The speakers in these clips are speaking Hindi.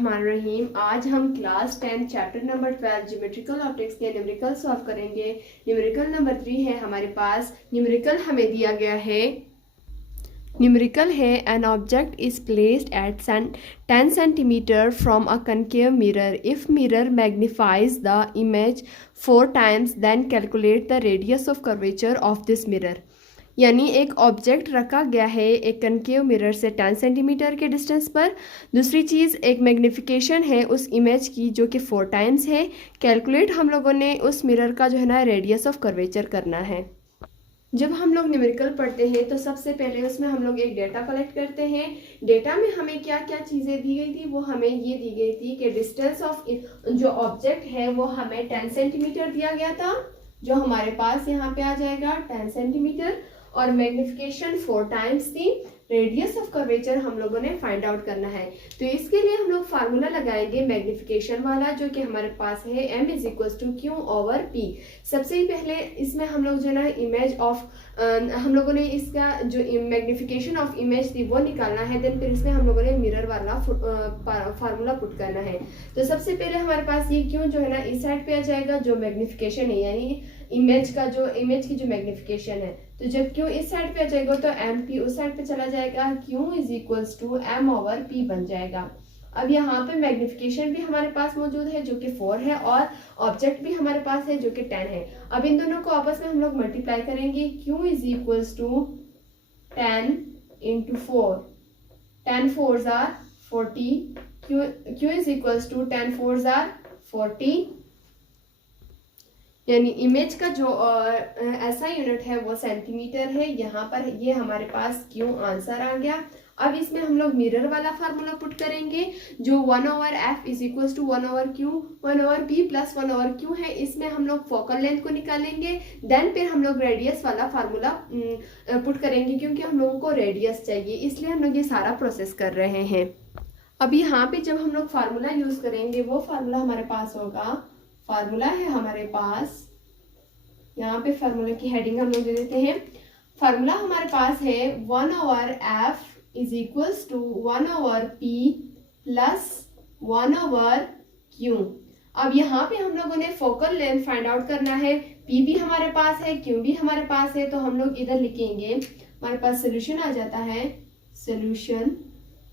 रहीम। आज हम class 10 chapter number 12 geometrical optics के न्यूमेरिकल सॉल्व करेंगे। न्यूमेरिकल नंबर 3 है हमारे पास। न्यूमेरिकल हमें दिया गया है, न्यूमेरिकल है an object is placed at 10 centimetre from a concave mirror. If mirror magnifies the image 4 times then calculate the radius of curvature of this mirror. यानी एक ऑब्जेक्ट रखा गया है एक कनकेव मिरर से 10 सेंटीमीटर के डिस्टेंस पर। दूसरी चीज़ एक मैग्निफिकेशन है उस इमेज की जो कि 4 times है। कैलकुलेट हम लोगों ने उस मिरर का जो है ना रेडियस ऑफ कर्वेचर करना है। जब हम लोग न्यूमेरिकल पढ़ते हैं तो सबसे पहले उसमें हम लोग एक डेटा कलेक्ट करते हैं। डेटा में हमें क्या क्या चीज़ें दी गई थी, वो हमें ये दी गई थी कि डिस्टेंस ऑफ जो ऑब्जेक्ट है वो हमें 10 सेंटीमीटर दिया गया था, जो हमारे पास यहाँ पे आ जाएगा 10 सेंटीमीटर, और मैग्निफिकेशन 4 times थी। रेडियस ऑफ कर्वेचर हम लोगों ने फाइंड आउट करना है, तो इसके लिए हम लोग फार्मूला लगाएंगे मैग्निफिकेशन वाला, जो कि हमारे पास है m is equal to q over p. सबसे पहले इसमें हम लोग जो ना इमेज ऑफ हम लोगों ने इसका जो मैग्निफिकेशन ऑफ इमेज थी वो निकालना है। देन फिर इसमें हम लोगों ने मिरर वाला फार्मूला पुट करना है। तो सबसे पहले हमारे पास ये क्यू जो है ना इस साइड पे आ जाएगा, जो मैग्निफिकेशन है यानी इमेज की जो मैग्निफिकेशन है। तो जब क्यू इस साइड पे आ जाएगा तो एम पी उस साइड पे चला जाएगा, q is equals to m over p बन जाएगा। अब यहाँ पे मैग्निफिकेशन भी हमारे पास मौजूद है जो कि 4 है, और ऑब्जेक्ट भी हमारे पास है जो कि 10 है। अब इन दोनों को आपस में हम लोग मल्टीप्लाई करेंगे। Q is equals to 10 into 4, 10 4s are 40, q is equals to 10 4s are 40। यानी इमेज का जो ऐसा यूनिट है वो सेंटीमीटर है। यहाँ पर ये हमारे पास क्यों आंसर आ गया। अब इसमें हम लोग मिरर वाला फार्मूला पुट करेंगे, जो 1 over f is equal to 1 over q 1 over b plus 1 over q है। इसमें हम लोग फोकल लेंथ को निकालेंगे। देन फिर हम लोग रेडियस वाला फार्मूला पुट करेंगे, क्योंकि हम लोगों को रेडियस चाहिए, इसलिए हम लोग ये सारा प्रोसेस कर रहे हैं। अब यहाँ पे जब हम लोग फार्मूला यूज करेंगे वो फार्मूला हमारे पास होगा, फार्मूला है हमारे पास, यहाँ पे फार्मूला की हेडिंग हम लोग दे देते हैं। फार्मूला हमारे पास है 1 over f is equals to 1 over p plus 1 over q. अब यहाँ पे हम लोगों ने फोकल लेंथ फाइंड आउट करना है। पी भी हमारे पास है, क्यू भी हमारे पास है, तो हम लोग इधर लिखेंगे, हमारे पास सोल्यूशन आ जाता है, सोल्यूशन,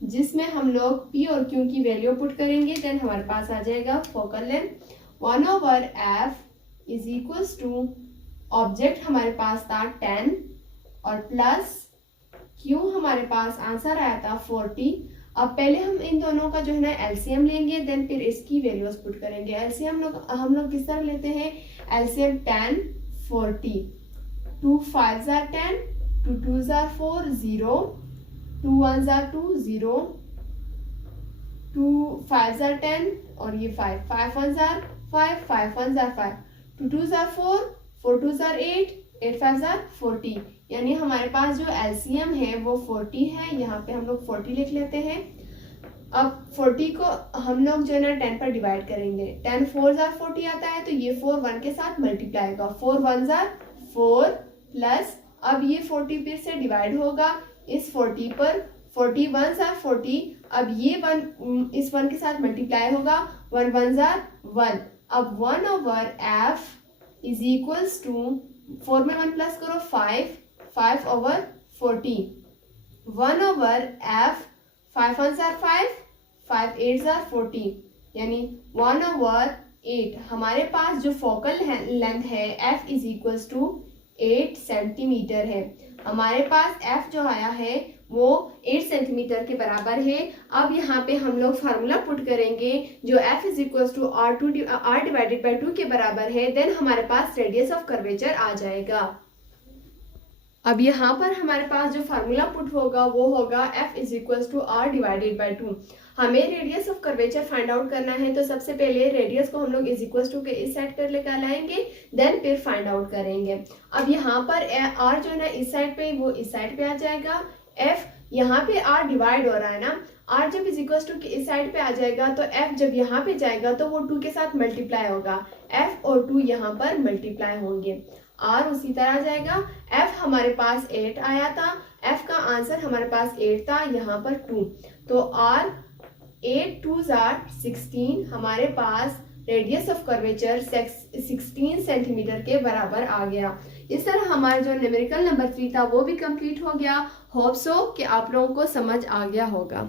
जिसमें हम लोग पी और क्यू की वैल्यू पुट करेंगे। देन हमारे पास आ जाएगा focal length 1 over f is equals to object हमारे पास था 10 और प्लस क्यू हमारे पास आंसर आया था 40। अब पहले हम इन दोनों का जो है ना एलसीएम लेंगे, देन फिर इसकी वैल्यूज पुट करेंगे। एलसीएम हम लोग किस तरह लेते हैं, LCM 10 40, 2 5s are 10, 2 2s are 4 0, 2 1s are 2 0, 2 5s are 10 और ये 5 5 1s are 5, 5 1s are 5, 2 2s are 4, 4 2s are 8, 8 5s are 40। यानी हमारे पास जो एलसीएम है वो 40 है। यहाँ पे हम लोग 40 लिख लेते हैं। अब 40 को हम लोग जो है ना 10 पर डिवाइड करेंगे। 10 4s are 40 आता है, तो ये 4 1 के साथ मल्टीप्लाई होगा, 4 1s are 4 प्लस, अब ये 40 फिर से डिवाइड होगा इस 40 पर, 40 1s are 40, अब ये 1 इस 1 के साथ मल्टीप्लाई होगा, 1 1s are 1। अब 1 over f is equals to 4 में 1 प्लस करो 5, 5 over 40, 1 over f 5 1s are 5, 5 8s are 40, यानी 1 ओवर 8। हमारे पास जो फोकल लेंथ है f is equals to 8 centimetre है। हमारे पास एफ जो आया है वो 8 सेंटीमीटर के बराबर है। अब यहाँ पे हम लोग फार्मूला पुट करेंगे, जो f is equal to r divided by 2 के बराबर है। देन हमारे पास रेडियस ऑफ कर्वेचर आ जाएगा। अब यहाँ पर हमारे पास जो फार्मूला पुट होगा वो होगा f is equal to r divided by 2। हमें radius of curvature find out करना है, तो सबसे पहले रेडियस को हम लोग इज इक्वल टू के इस साइड पर लेकर लाएंगे, देन फिर फाइंड आउट करेंगे। अब यहाँ पर आर जो है ना इस साइड पे, वो इस साइड पे आ जाएगा। एफ यहाँ पे आर डिवाइड हो रहा है ना, आर जब इज इक्वल टू इस साइड पे आ जाएगा तो एफ जब यहाँ पे जाएगा तो वो 2 के साथ मल्टीप्लाई होगा, एफ और 2 यहाँ पर मल्टीप्लाई होंगे, आर उसी तरह आ जाएगा। एफ हमारे पास 8 आया था, एफ का आंसर हमारे पास 8 था, यहाँ पर 2, तो आर 8 2s are 16, हमारे पास रेडियस ऑफ कर्वेचर 16 सेंटीमीटर के बराबर आ गया। इस तरह हमारा जो न्यूमेरिकल नंबर 3 था वो भी कंप्लीट हो गया। होप सो कि आप लोगों को समझ आ गया होगा।